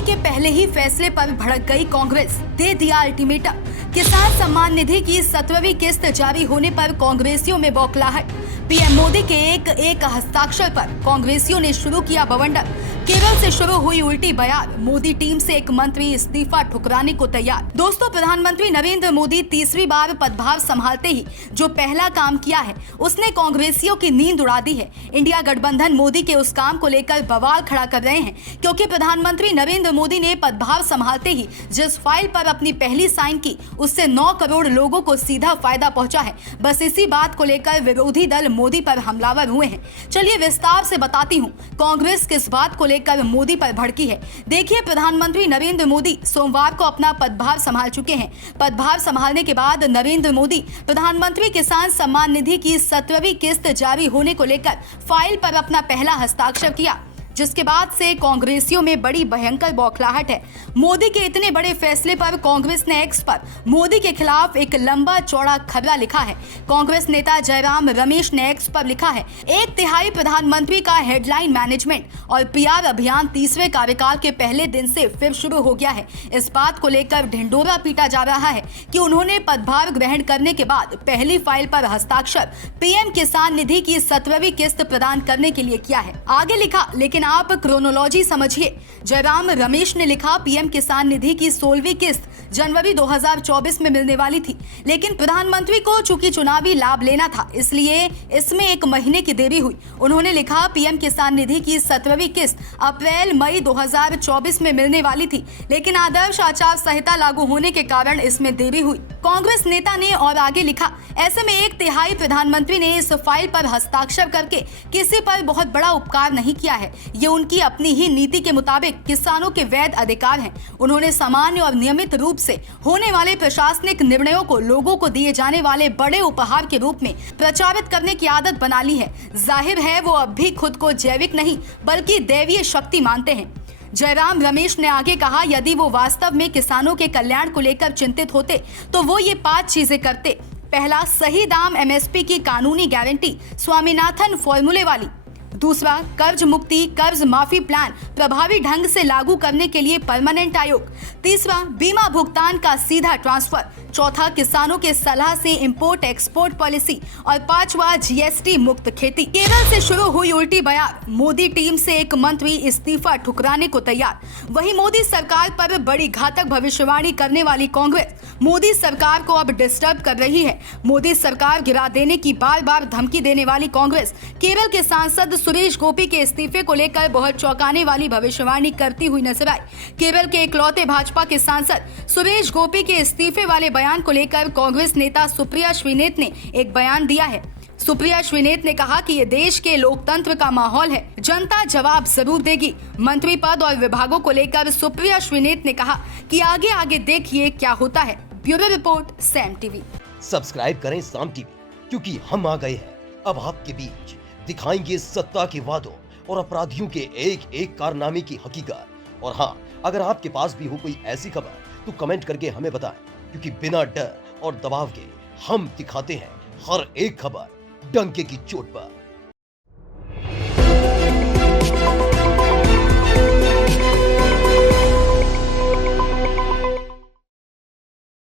मोदी के पहले ही फैसले पर भड़क गई कांग्रेस, दे दिया अल्टीमेटम। किसान सम्मान निधि की 17वीं किस्त जारी होने पर कांग्रेसियों में बौखलाहट। पीएम मोदी के एक हस्ताक्षर पर कांग्रेसियों ने शुरू किया बवंडर। केरल से शुरू हुई उल्टी बयार, मोदी टीम से एक मंत्री इस्तीफा ठुकराने को तैयार। दोस्तों, प्रधानमंत्री नरेंद्र मोदी तीसरी बार पदभार संभालते ही जो पहला काम किया है उसने कांग्रेसियों की नींद उड़ा दी है। इंडिया गठबंधन मोदी के उस काम को लेकर बवाल खड़ा कर रहे हैं, क्योंकि प्रधानमंत्री नरेंद्र मोदी ने पदभार संभालते ही जिस फाइल पर अपनी पहली साइन की उससे 9 करोड़ लोगों को सीधा फायदा पहुंचा है। बस इसी बात को लेकर विरोधी दल मोदी पर हमलावर हुए हैं। चलिए विस्तार से बताती हूँ कांग्रेस किस बात को लेकर मोदी पर भड़की है। देखिए, प्रधानमंत्री नरेंद्र मोदी सोमवार को अपना पदभार संभाल चुके हैं। पदभार संभालने के बाद नरेंद्र मोदी प्रधानमंत्री किसान सम्मान निधि की 17वीं किस्त जारी होने को लेकर फाइल पर अपना पहला हस्ताक्षर किया, जिसके बाद से कांग्रेसियों में बड़ी भयंकर बौखलाहट है। मोदी के इतने बड़े फैसले पर कांग्रेस ने एक्स पर मोदी के खिलाफ एक लंबा चौड़ा खबरा लिखा है। कांग्रेस नेता जयराम रमेश ने एक्स पर लिखा है, 1/3 प्रधानमंत्री का हेडलाइन मैनेजमेंट और पीआर अभियान तीसरे कार्यकाल के पहले दिन से फिर शुरू हो गया है। इस बात को लेकर ढिंडोरा पीटा जा रहा है कि उन्होंने पदभार ग्रहण करने के बाद पहली फाइल पर हस्ताक्षर पीएम किसान निधि की 17वीं किस्त प्रदान करने के लिए किया है। आगे लिखा, लेकिन आप क्रोनोलॉजी समझिए। जयराम रमेश ने लिखा, पीएम किसान निधि की 16वीं किस्त जनवरी 2024 में मिलने वाली थी, लेकिन प्रधानमंत्री को चूंकि चुनावी लाभ लेना था, इसलिए इसमें 1 महीने की देरी हुई। उन्होंने लिखा, पीएम किसान निधि की 17वीं किस्त अप्रैल मई 2024 में मिलने वाली थी, लेकिन आदर्श आचार संहिता लागू होने के कारण इसमें देरी हुई। कांग्रेस नेता ने और आगे लिखा, ऐसे में 1/3 प्रधानमंत्री ने इस फाइल पर हस्ताक्षर करके किसी पर बहुत बड़ा उपकार नहीं किया है। ये उनकी अपनी ही नीति के मुताबिक किसानों के वैध अधिकार हैं। उन्होंने सामान्य और नियमित रूप से होने वाले प्रशासनिक निर्णयों को लोगों को दिए जाने वाले बड़े उपहार के रूप में प्रचारित करने की आदत बना ली है। जाहिर है वो अब भी खुद को जैविक नहीं बल्कि दैवीय शक्ति मानते हैं। जयराम रमेश ने आगे कहा, यदि वो वास्तव में किसानों के कल्याण को लेकर चिंतित होते तो वो ये 5 चीजें करते। पहला, सही दाम एमएसपी की कानूनी गारंटी स्वामीनाथन फॉर्मूले वाली। दूसरा, कर्ज मुक्ति कर्ज माफी प्लान प्रभावी ढंग से लागू करने के लिए परमानेंट आयोग। तीसरा, बीमा भुगतान का सीधा ट्रांसफर। चौथा, किसानों के सलाह से इंपोर्ट एक्सपोर्ट पॉलिसी। और 5वां, जीएसटी मुक्त खेती। केरल से शुरू हुई उल्टी बयार, मोदी टीम से एक मंत्री इस्तीफा ठुकराने को तैयार। वहीं मोदी सरकार पर बड़ी घातक भविष्यवाणी करने वाली कांग्रेस मोदी सरकार को अब डिस्टर्ब कर रही है। मोदी सरकार गिरा देने की बार बार धमकी देने वाली कांग्रेस केरल के सांसद सुरेश गोपी के इस्तीफे को लेकर बहुत चौंकाने वाली भविष्यवाणी करती हुई नजर आई। केरल के इकलौते भाजपा के सांसद सुरेश गोपी के इस्तीफे वाले बयान को लेकर कांग्रेस नेता सुप्रिया श्रीनेत ने एक बयान दिया है। सुप्रिया श्रीनेत ने कहा कि ये देश के लोकतंत्र का माहौल है, जनता जवाब जरूर देगी। मंत्री पद और विभागों को लेकर सुप्रिया श्रीनेत ने कहा कि आगे आगे देखिए क्या होता है। Bureau report, Sam TV. Subscribe करें साम टीवी, क्योंकि हम आ गए हैं अब आपके बीच। दिखाएंगे सत्ता के वादों और अपराधियों के एक एक कारनामे की हकीकत। और हाँ, अगर आपके पास भी हो कोई ऐसी खबर तो कमेंट करके हमें बताएं, क्योंकि बिना डर और दबाव के हम दिखाते हैं हर एक खबर डंके की चोट पर।